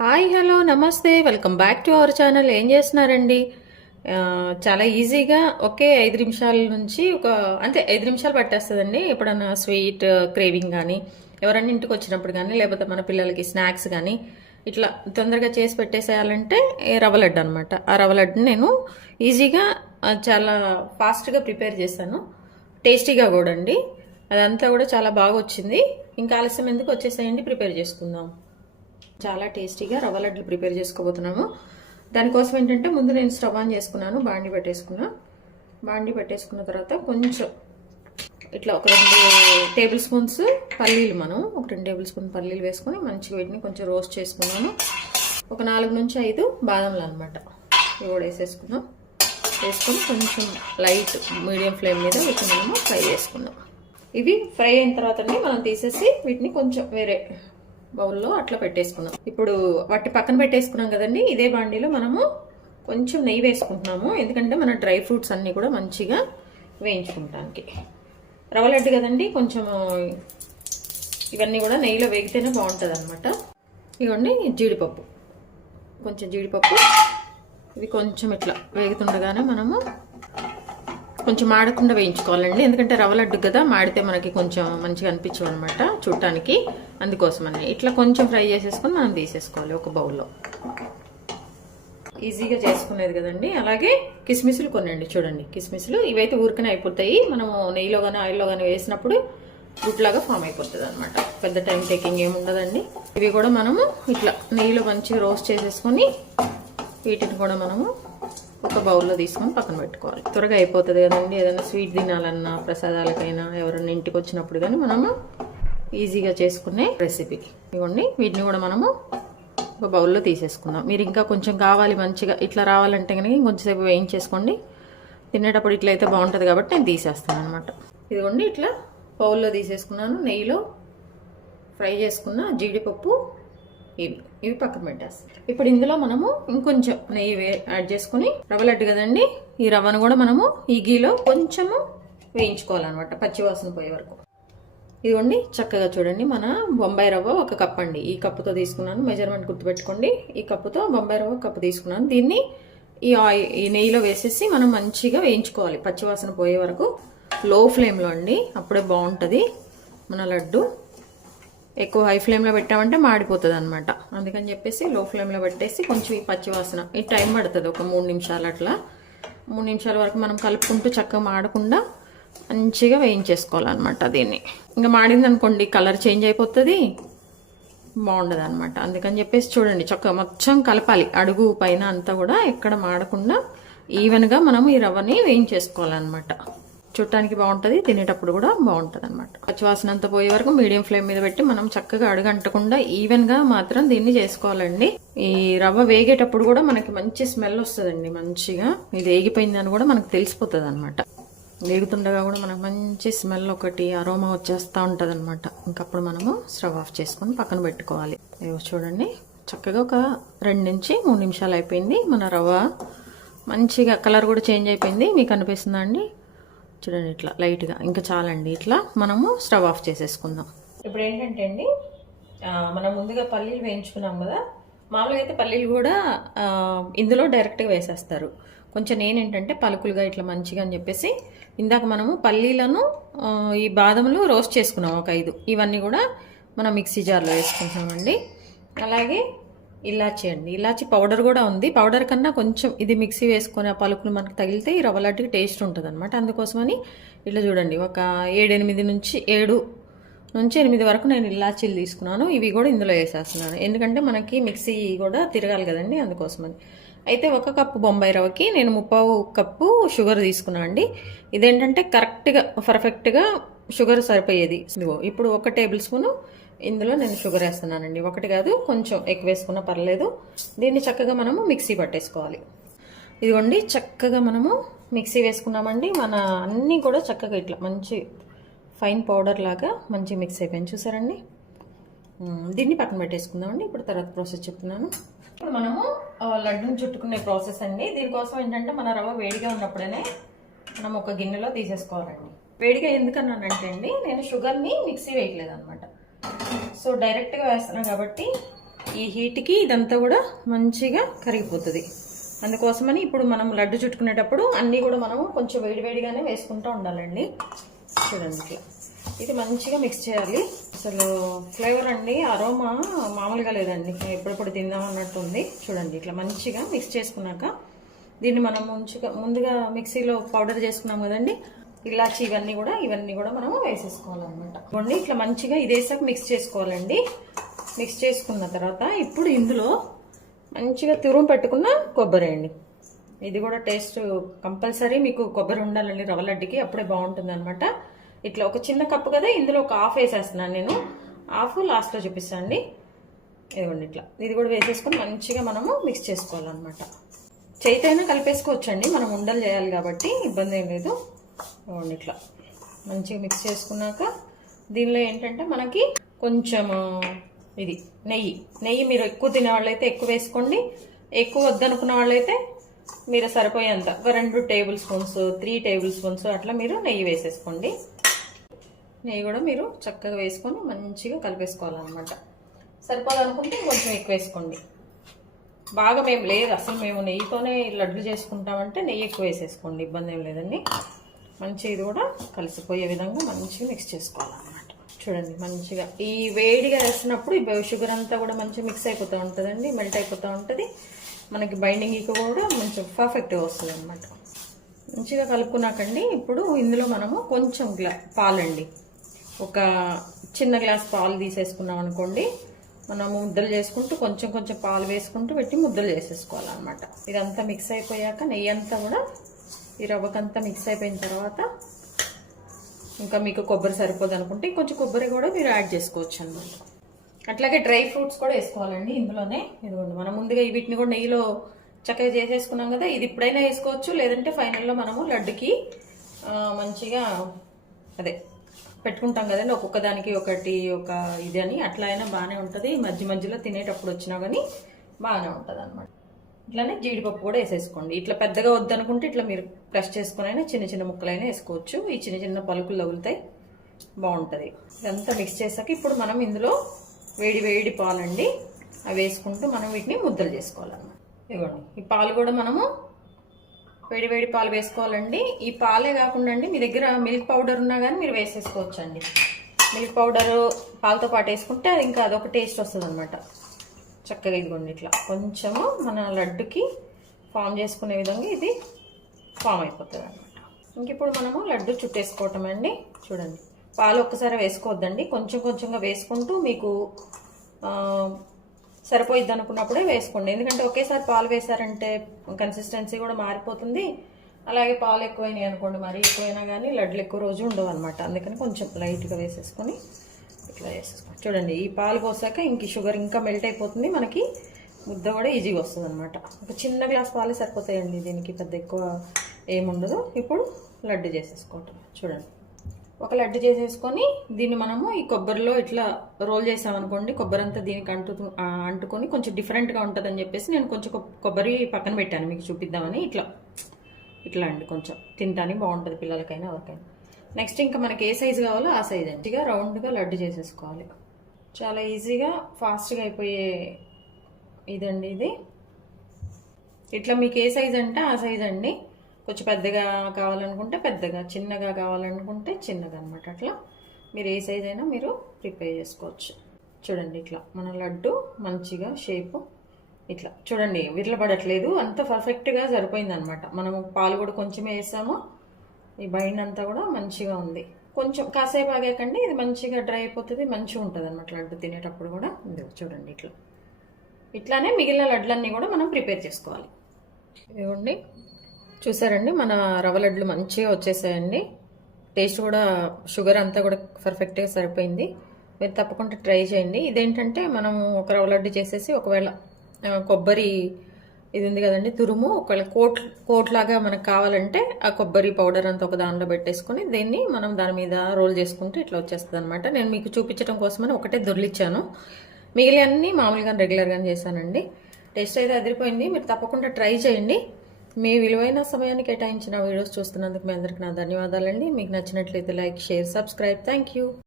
Hi hello నమస్తే welcome back to our channel. ఏం చేస్తున్నారండి? చాలా ఈజీగా ఒకే 5 నిమిషాల నుంచి అంటే 5 నిమిషాలు పట్టేస్తుందండి. ఎప్పుడన్నా స్వీట్ క్రేవింగ్ కానీ, ఎవరన్నా ఇంటికి వచ్చినప్పుడు కానీ, లేకపోతే మన పిల్లలకి స్నాక్స్ కానీ ఇట్లా తొందరగా చేసి పెట్టేసేయాలంటే రవ్వ లడ్డు అనమాట. ఆ రవ్వ లడ్డుని నేను ఈజీగా చాలా ఫాస్ట్గా ప్రిపేర్ చేశాను. టేస్టీగా కూడా అండి. అదంతా కూడా చాలా బాగా వచ్చింది. ఇంకా ఆలస్యం ఎందుకు, వచ్చేసేయండి ప్రిపేర్ చేసుకుందాం. చాలా టేస్టీగా రవ్వ లడ్డులు ప్రిపేర్ చేసుకోబోతున్నాము. దానికోసం ఏంటంటే ముందు నేను స్టవ్ ఆన్ చేసుకున్నాను, బాండి పెట్టేసుకున్న తర్వాత కొంచెం ఇట్లా ఒక 2 టేబుల్ స్పూన్స్ పల్లీలు, ఒక 2 టేబుల్ స్పూన్ పల్లీలు వేసుకొని మంచిగా వీటిని కొంచెం రోస్ట్ చేసుకున్నాను. ఒక 4 నుంచి 5 బాదంలు అనమాట, ఇవి కూడా వేసుకొని కొంచెం లైట్ మీడియం ఫ్లేమ్ మీద వీటిని మనము ఫ్రై చేసుకున్నాం. ఇవి ఫ్రై అయిన తర్వాత మనం తీసేసి వీటిని కొంచెం వేరే బౌల్లో అట్లా పెట్టేసుకున్నాం. ఇప్పుడు వాటి పక్కన పెట్టేసుకున్నాం కదండి. ఇదే బాండీలో మనము కొంచెం నెయ్యి వేసుకుంటున్నాము, ఎందుకంటే మన డ్రై ఫ్రూట్స్ అన్నీ కూడా మంచిగా వేయించుకుంటానికి. రవ్వ లడ్డు కదండి, కొంచెం ఇవన్నీ కూడా నెయ్యిలో వేగితేనే బాగుంటుంది అనమాట. ఇవ్వండి జీడిపప్పు, కొంచెం జీడిపప్పు ఇది కొంచెం ఇట్లా వేగుతుండగానే మనము కొంచెం మాడకుండా వేయించుకోవాలండి, ఎందుకంటే రవ్వ లడ్డు కదా, మాడితే మనకి కొంచెం మంచిగా అనిపించవు అనమాట చూడటానికి. అందుకోసమని ఇట్లా కొంచెం ఫ్రై చేసేసుకొని మనం తీసేసుకోవాలి ఒక బౌల్లో. ఈజీగా చేసుకునేది కదండి. అలాగే కిస్మిస్లు కొనండి, చూడండి కిస్మిస్లు ఇవైతే ఊరికనే అయిపోతాయి. మనము నెయ్యిలో కానీ ఆయిల్లో కానీ వేసినప్పుడు గుట్లాగా ఫామ్ అయిపోతుంది అనమాట. పెద్ద టైం టేకింగ్ ఏమి ఉండదండి. ఇవి కూడా మనము ఇట్లా నెయ్యిలో మంచిగా రోస్ట్ చేసేసుకొని వీటిని కూడా మనము ఒక బౌల్లో తీసుకొని పక్కన పెట్టుకోవాలి. త్వరగా అయిపోతుంది కదండి. ఏదైనా స్వీట్ తినాలన్నా, ప్రసాదాలకైనా, ఎవరైనా ఇంటికి వచ్చినప్పుడు కానీ మనము ఈజీగా చేసుకునే రెసిపీ. ఇవ్వండి, వీటిని కూడా మనము ఒక బౌల్లో తీసేసుకుందాం. మీరు ఇంకా కొంచెం కావాలి మంచిగా ఇట్లా రావాలంటే కనుక ఇంకొంచెంసేపు వేయించేసుకోండి. తినేటప్పుడు ఇట్లా అయితే బాగుంటుంది కాబట్టి నేను తీసేస్తాను అనమాట. ఇదిగోండి ఇట్లా బౌల్లో తీసేసుకున్నాను. నెయ్యిలో ఫ్రై చేసుకున్న జీడిపప్పు ఇవి పక్కన పెట్టేస్తాం. ఇప్పుడు ఇందులో మనము ఇంకొంచెం నెయ్యి యాడ్ చేసుకుని, రవ్వ లడ్డు కదండి, ఈ రవ్వను కూడా మనము ఈ గీలో కొంచెము వేయించుకోవాలన్నమాట, పచ్చివాసన పోయే వరకు. ఇదిగోండి చక్కగా చూడండి, మన బొంబాయి రవ్వ 1 కప్ అండి. ఈ కప్పుతో తీసుకున్నాను, మెజర్మెంట్ గుర్తుపెట్టుకోండి. ఈ కప్పుతో బొంబాయి రవ్వ 1 కప్పు తీసుకున్నాను. దీన్ని ఈ నెయ్యిలో వేసేసి మనం మంచిగా వేయించుకోవాలి, పచ్చివాసన పోయే వరకు. లో ఫ్లేమ్లో అండి, అప్పుడే బాగుంటుంది మన లడ్డు. ఎక్కువ హై ఫ్లేమ్లో పెట్టామంటే మాడిపోతుంది అనమాట. అందుకని చెప్పేసి లో ఫ్లేమ్లో పెట్టేసి కొంచెం ఈ పచ్చివాసన ఈ టైం పడుతుంది, ఒక 3 నిమిషాలు అట్లా. 3 నిమిషాల వరకు మనం కలుపుకుంటూ చక్కగా మాడకుండా మంచిగా వేయించేసుకోవాలన్నమాట. దీన్ని ఇంకా మాడింది అనుకోండి కలర్ చేంజ్ అయిపోతుంది, బాగుండదు అనమాట. అందుకని చెప్పేసి చూడండి చక్కగా మొత్తం కలపాలి, అడుగు పైన అంతా కూడా ఎక్కడ మాడకుండా ఈవెన్గా మనం ఈ రవ్వని వేయించేసుకోవాలన్నమాట. చూడటానికి బాగుంటుంది, తినేటప్పుడు కూడా బాగుంటుంది అనమాట. పచ్చివాసన అంతా పోయే వరకు మీడియం ఫ్లేమ్ మీద పెట్టి మనం చక్కగా అడుగంటకుండా ఈవెన్గా మాత్రం దీన్ని చేసుకోవాలండి. ఈ రవ్వ వేగేటప్పుడు కూడా మనకి మంచి స్మెల్ వస్తుందండి, మంచిగా ఇది వేగిపోయిందని కూడా మనకు తెలిసిపోతుంది అనమాట. వేగుతుండగా కూడా మనకు మంచి స్మెల్, ఒకటి అరోమా వచ్చేస్తూ ఉంటుంది అనమాట. ఇంకప్పుడు మనము స్టవ్ ఆఫ్ చేసుకొని పక్కన పెట్టుకోవాలి. చూడండి చక్కగా ఒక 2 నుంచి 3 నిమిషాలు అయిపోయింది. మన రవ్వ మంచిగా కలర్ కూడా చేంజ్ అయిపోయింది, మీకు అనిపిస్తుందా అండి? చూడండి ఇట్లా లైట్గా, ఇంకా చాలండి. ఇట్లా మనము స్టవ్ ఆఫ్ చేసేసుకుందాం. ఇప్పుడు ఏంటంటే అండి, మనం ముందుగా పల్లీలు వేయించుకున్నాం కదా, మామూలుగా అయితే పల్లీలు కూడా ఇందులో డైరెక్ట్గా వేసేస్తారు. కొంచెం నేనేంటంటే పలుకులుగా ఇట్లా మంచిగా అని చెప్పేసి ఇందాక మనము పల్లీలను ఈ బాదంలు రోస్ట్ చేసుకున్నాం ఒక 5, ఇవన్నీ కూడా మనం మిక్సీ జార్లో వేసుకుంటామండి. అలాగే ఇలాచీ అండి, ఇలాచీ పౌడర్ కూడా ఉంది. పౌడర్ కన్నా కొంచెం ఇది మిక్సీ వేసుకొని ఆ పలుకులు మనకు తగిలితే ఈ రవ్వ లడ్డుకి టేస్ట్ ఉంటుంది అనమాట. అందుకోసమని ఇట్లా చూడండి ఒక 7 నుంచి 8 వరకు నేను ఇలాచీలు తీసుకున్నాను. ఇవి కూడా ఇందులో వేసేస్తున్నాను, ఎందుకంటే మనకి మిక్సీ కూడా తిరగాలి కదండి, అందుకోసమని. అయితే 1 కప్పు బొంబాయి రవ్వకి నేను 3/4 కప్పు షుగర్ తీసుకున్నాను అండి. ఇదేంటంటే కరెక్ట్గా పర్ఫెక్ట్గా షుగర్ సరిపోయేది. ఇప్పుడు 1 టేబుల్ స్పూను ఇందులో నేను షుగర్ వేస్తున్నానండి. 1 కాదు, కొంచెం ఎక్కువ వేసుకున్నా పర్లేదు. దీన్ని చక్కగా మనము మిక్సీ పట్టేసుకోవాలి. ఇదిగోండి చక్కగా మనము మిక్సీ వేసుకున్నామండి. మన అన్నీ కూడా చక్కగా ఇట్లా మంచి ఫైన్ పౌడర్ లాగా మంచి మిక్స్ అయిపోయింది, చూసారండి. దీన్ని పక్కన పెట్టేసుకుందామండి. ఇప్పుడు తర్వాత ప్రాసెస్ చెప్తున్నాను. ఇప్పుడు మనము లడ్డూని చుట్టుకునే ప్రాసెస్ అండి. దీనికోసం ఏంటంటే మన రవ్వ వేడిగా ఉన్నప్పుడే మనం ఒక గిన్నెలో తీసేసుకోవాలండి. వేడిగా ఎందుకన్నానంటే అండి, నేను షుగర్ని మిక్సీ వేయట్లేదు అనమాట. సో డైరెక్ట్గా వేస్తున్నాను కాబట్టి ఈ హీట్కి ఇదంతా కూడా మంచిగా కరిగిపోతుంది. అందుకోసమని ఇప్పుడు మనం లడ్డు చుట్టుకునేటప్పుడు అన్నీ కూడా మనము కొంచెం వేడివేడిగానే వేసుకుంటూ ఉండాలండి. చూడండి ఇట్లా ఇది మంచిగా మిక్స్ చేయాలి. అసలు ఫ్లేవర్ అండి, అరోమా మామూలుగా లేదండి, ఎప్పుడెప్పుడు తిందామన్నట్టు ఉంది. చూడండి ఇట్లా మంచిగా మిక్స్ చేసుకున్నాక దీన్ని మనం ముందుగా మిక్సీలో పౌడర్ చేసుకున్నాం కదండి, ఇలాచి ఇవన్నీ కూడా మనము వేసేసుకోవాలన్నమాట. చూడండి ఇట్లా మంచిగా ఇదేసాక మిక్స్ చేసుకోవాలండి. మిక్స్ చేసుకున్న తర్వాత ఇప్పుడు ఇందులో మంచిగా తురుము పెట్టుకున్న కొబ్బరి అండి. ఇది కూడా టేస్ట్ కంపల్సరీ మీకు కొబ్బరి ఉండాలండి రవ్వ లడ్డుకి, అప్పుడే బాగుంటుంది అనమాట. ఇట్లా ఒక చిన్న కప్పు కదా, ఇందులో ఒక హాఫ్ వేసేస్తున్నాను నేను, హాఫ్ లాస్ట్లో చూపిస్తాను అండి. ఇదిగోండి ఇట్లా ఇది కూడా వేసేసుకొని మంచిగా మనము మిక్స్ చేసుకోవాలన్నమాట. చేతైనా కలిపేసుకోవచ్చండి, మనం ఉండలు చేయాలి కాబట్టి ఇబ్బంది ఏం లేదు. ఇదిగోండి ఇట్లా మంచిగా మిక్స్ చేసుకున్నాక దీనిలో ఏంటంటే మనకి కొంచెం ఇది నెయ్యి మీరు ఎక్కువ తినే వాళ్ళైతే ఎక్కువ వేసుకోండి, ఎక్కువ వద్దనుకున్న వాళ్ళైతే మీరు సరిపోయేంత ఒక 2 టేబుల్ స్పూన్స్ 3 టేబుల్ స్పూన్స్ అట్లా మీరు నెయ్యి వేసేసుకోండి. నెయ్యి కూడా మీరు చక్కగా వేసుకొని మంచిగా కలిపేసుకోవాలన్నమాట. సరిపోదనుకుంటే కొంచెం ఎక్కువ వేసుకోండి. బాగా మేము లేదు అసలు మేము నెయ్యితోనే లడ్డు చేసుకుంటామంటే నెయ్యి ఎక్కువ వేసేసుకోండి, ఇబ్బంది ఏం లేదండి. మంచిగా ఇది కూడా కలిసిపోయే విధంగా మంచిగా మిక్స్ చేసుకోవాలన్నమాట. చూడండి మంచిగా ఈ వేడిగా వేసినప్పుడు ఈ షుగర్ అంతా కూడా మంచిగా మిక్స్ అయిపోతూ ఉంటుందండి, మెల్ట్ అయిపోతూ ఉంటుంది. మనకి బైండింగ్ కూడా మంచి పర్ఫెక్ట్గా వస్తుంది అనమాట. మంచిగా కలుపుకున్నాకండి ఇప్పుడు ఇందులో మనము కొంచెం పాలండి, ఒక చిన్న గ్లాస్ పాలు తీసేసుకున్నాం అనుకోండి, మనము ముద్దలు చేసుకుంటూ కొంచెం కొంచెం పాలు వేసుకుంటూ పెట్టి ముద్దలు చేసేసుకోవాలన్నమాట. ఇదంతా మిక్స్ అయిపోయాక నెయ్యి అంతా కూడా ఈ రవ్వకంతా మిక్స్ అయిపోయిన తర్వాత ఇంకా మీకు కొబ్బరి సరిపోదు అనుకుంటే కొంచెం కొబ్బరి కూడా మీరు యాడ్ చేసుకోవచ్చు అన్నమాట. అట్లాగే డ్రై ఫ్రూట్స్ కూడా వేసుకోవాలండి ఇందులోనే. ఇదిగోండి మనం ముందుగా వీటిని కూడా నెయ్యిలో చక్కగా చేసేసుకున్నాం కదా, ఇది ఇప్పుడైనా వేసుకోవచ్చు, లేదంటే ఫైనల్లో మనము లడ్డుకి మంచిగా అదే పెట్టుకుంటాం కదండి, ఒక్కొక్క దానికి ఒకటి ఒక ఇది అని, అట్లా అయినా బాగానే ఉంటుంది. మధ్య మధ్యలో తినేటప్పుడు వచ్చినా కానీ బాగానే ఉంటుంది అనమాట. ఇట్లానే జీడిపప్పు కూడా వేసేసుకోండి. ఇట్లా పెద్దగా వద్దనుకుంటే ఇట్లా మీరు క్రష్ చేసుకుని అయినా చిన్న చిన్న ముక్కలైనా వేసుకోవచ్చు. ఈ చిన్న చిన్న పలుకులు తగులుతాయి, బాగుంటుంది. ఇదంతా మిక్స్ చేసాక ఇప్పుడు మనం ఇందులో వేడి వేడి పాలండి అవి వేసుకుంటూ మనం వీటిని ముద్దలు చేసుకోవాలన్నమాట. ఇవ్వండి ఈ పాలు కూడా మనము వేడి వేడి పాలు వేసుకోవాలండి. ఈ పాలే కాకుండా అండి మీ దగ్గర మిల్క్ పౌడర్ ఉన్నా కానీ మీరు వేసేసుకోవచ్చు అండి. మిల్క్ పౌడర్ పాలతో పాటు వేసుకుంటే అది ఇంకా అదొక టేస్ట్ వస్తుంది అనమాట. చక్కగా ఇదిగోండి ఇట్లా కొంచెము మన లడ్డుకి ఫామ్ చేసుకునే విధంగా ఇది ఫామ్ అయిపోతుంది అనమాట. ఇంక ఇప్పుడు మనము లడ్డు చుట్టేసుకోవటం అండి. చూడండి పాలు ఒక్కసారి వేసుకోవద్దండి, కొంచెం కొంచెంగా వేసుకుంటూ మీకు సరిపోయిద్ది అనుకున్నప్పుడే వేసుకోండి. ఎందుకంటే ఒకేసారి పాలు వేసారంటే కన్సిస్టెన్సీ కూడా మారిపోతుంది. అలాగే పాలు ఎక్కువైనాయి అనుకోండి, మరీ ఎక్కువైనా కానీ లడ్లు ఎక్కువ రోజు ఉండవు అనమాట. అందుకని కొంచెం లైట్గా వేసేసుకొని ఇట్లా వేసేసుకోండి. చూడండి ఈ పాలు పోసాక ఇంక షుగర్ ఇంకా మెల్ట్ అయిపోతుంది, మనకి ముద్ద కూడా ఈజీగా వస్తుంది అనమాట. ఒక చిన్న గ్లాస్ పాలు సరిపోతాయండి, దీనికి పెద్ద ఎక్కువ ఏముండదు. ఇప్పుడు లడ్డు చేసేసుకోవటం. చూడండి ఒక లడ్డు చేసేసుకొని దీన్ని మనము ఈ కొబ్బరిలో ఇట్లా రోల్ చేసామనుకోండి, కొబ్బరి అంతా దీనికి అంటుకొని కొంచెం డిఫరెంట్గా ఉంటుందని చెప్పేసి నేను కొంచెం కొబ్బరి పక్కన పెట్టాను మీకు చూపిద్దామని. ఇట్లా అండి కొంచెం తింటానికి బాగుంటుంది పిల్లలకైనా ఎవరికైనా. నెక్స్ట్ ఇంకా మనకి ఏ సైజు కావాలో ఆ సైజ్ అంటిగా రౌండ్గా లడ్డు చేసేసుకోవాలి. చాలా ఈజీగా ఫాస్ట్గా అయిపోయే ఇదండి ఇది. ఇట్లా మీకు ఏ సైజ్ అంటే ఆ సైజ్ అండి. కొంచెం పెద్దగా కావాలనుకుంటే పెద్దగా, చిన్నగా కావాలనుకుంటే చిన్నగా అనమాట. అట్లా మీరు ఏ సైజ్ అయినా మీరు ప్రిపేర్ చేసుకోవచ్చు. చూడండి ఇట్లా మన లడ్డు మంచిగా షేపు ఇట్లా చూడండి విరలబడట్లేదు, అంత పర్ఫెక్ట్గా సరిపోయింది అనమాట. మనము పాలు కూడా కొంచెమే వేసాము, ఈ బైండ్ అంతా కూడా మంచిగా ఉంది. కొంచెం కాసేపు ఆగాకండి ఇది మంచిగా డ్రై అయిపోతుంది, మంచిగా ఉంటుంది అనమాట లడ్డు తినేటప్పుడు కూడా. చూడండి ఇట్లానే మిగిలిన లడ్లన్నీ కూడా మనం ప్రిపేర్ చేసుకోవాలి. ఇవ్వండి చూసారండి మన రవ్వ లడ్లు మంచిగా వచ్చేసాయండి. టేస్ట్ కూడా షుగర్ అంతా కూడా పర్ఫెక్ట్గా సరిపోయింది. మీరు తప్పకుండా ట్రై చేయండి. ఇదేంటంటే మనం ఒక రవ్వ లడ్డు చేసేసి ఒకవేళ కొబ్బరి ఇది ఉంది కదండి తురుము, ఒకవేళ కోట్ లాగా మనకు కావాలంటే ఆ కొబ్బరి పౌడర్ అంతా ఒక దానిలో పెట్టేసుకొని దీన్ని మనం దాని మీద రోల్ చేసుకుంటే ఇట్లా వచ్చేస్తుంది అనమాట. నేను మీకు చూపించడం కోసమని ఒకటే దొర్లిచ్చాను, మిగిలిన అన్నీ మామూలుగా రెగ్యులర్గానే చేశానండి. టేస్ట్ అయితే అదిరిపోయింది. మీరు తప్పకుండా ట్రై చేయండి. మీ విలువైన సమయాన్ని కేటాయించిన వీడియోస్ చూస్తున్నందుకు మీ అందరికీ నా ధన్యవాదాలండి. మీకు నచ్చినట్లయితే like, share, subscribe. Thank you.